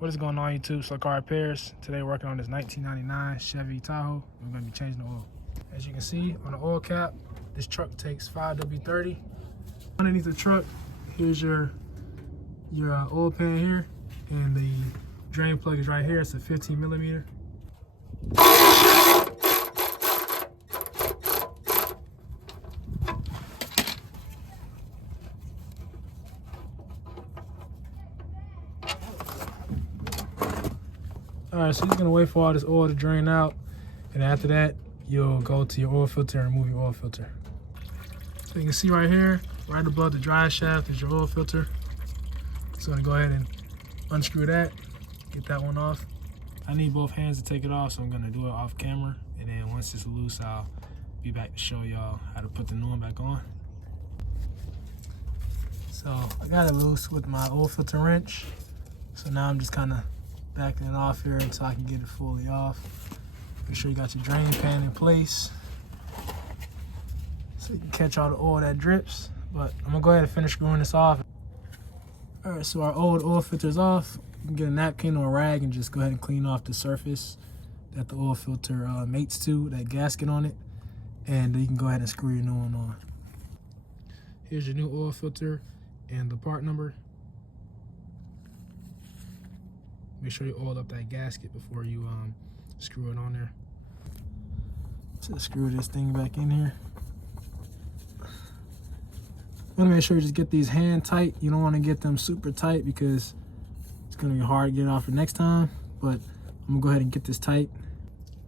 What is going on, YouTube? Slow Car Repairs. Today we're working on this 1999 Chevy Tahoe. We're going to be changing the oil. As you can see on the oil cap, this truck takes 5W30. Underneath the truck, here's your oil pan here, and the drain plug is right here. It's a 15mm. Alright, so you're gonna wait for all this oil to drain out, and after that, you'll go to your oil filter and remove your oil filter. So you can see right here, right above the dry shaft is your oil filter. So I'm gonna go ahead and unscrew that, get that one off. I need both hands to take it off, so I'm gonna do it off camera, and then once it's loose, I'll be back to show y'all how to put the new one back on. So I got it loose with my oil filter wrench. So now I'm just kind of backing it off here until I can get it fully off. Make sure you got your drain pan in place so you can catch all the oil that drips. But I'm gonna go ahead and finish screwing this off. All right, so our old oil filter is off. You can get a napkin or a rag and just go ahead and clean off the surface that the oil filter mates to, that gasket on it, and you can go ahead and screw your new one on. Here's your new oil filter and the part number. Make sure you oil up that gasket before you screw it on there. So screw this thing back in here. You want to make sure you just get these hand tight. You don't want to get them super tight because it's going to be hard to get it off the next time. But I'm going to go ahead and get this tight.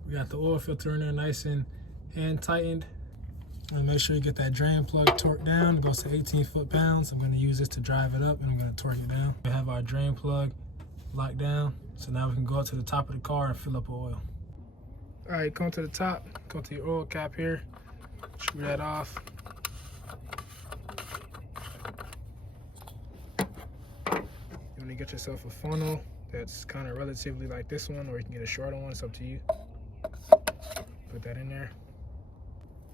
We got the oil filter in there nice and hand tightened. And make sure you get that drain plug torqued down. It goes to 18 foot-pounds. I'm going to use this to drive it up, and I'm going to torque it down. We have our drain plug locked down, so now we can go up to the top of the car and fill up with oil. All right, come to the top, go to your oil cap here, screw that off. You want to get yourself a funnel that's kind of relatively like this one, or you can get a shorter one, it's up to you. Put that in there.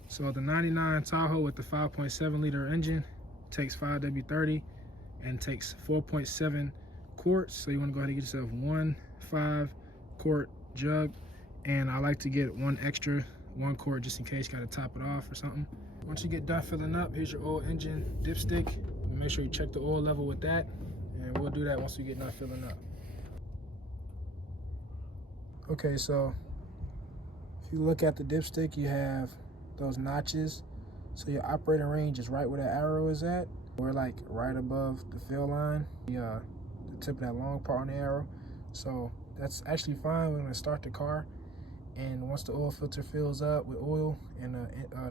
So the 99 Tahoe with the 5.7 liter engine takes 5W30 and takes 4.7 quarts. So you want to go ahead and get yourself one 5-quart jug, and I like to get one extra 1 quart just in case you got to top it off or something. Once you get done filling up, here's your oil engine dipstick. Make sure you check the oil level with that, and we'll do that once we get done filling up. Okay, so if you look at the dipstick, you have those notches. So your operating range is right where that arrow is at. We're like right above the fill line. The tip of that long part on the arrow. So that's actually fine. We're going to start the car, and once the oil filter fills up with oil and the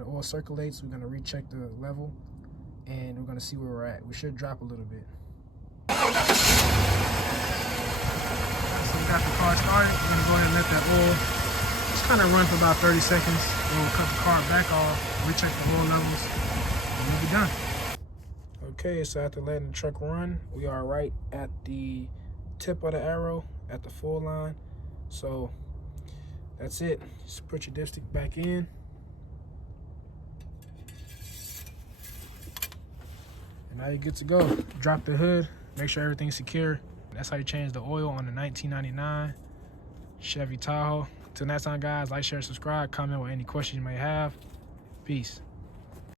oil circulates, we're going to recheck the level, and we're going to see where we're at. We should drop a little bit. So we got the car started. We're going to go ahead and let that oil just kind of run for about 30 seconds. We'll cut the car back off, recheck the oil levels, and we'll be done. Okay, so after letting the truck run, we are right at the tip of the arrow at the full line. So that's it. Just put your dipstick back in. And now you're good to go. Drop the hood, make sure everything's secure. That's how you change the oil on the 1999 Chevy Tahoe. Till next time, guys, like, share, subscribe, comment with any questions you may have. Peace.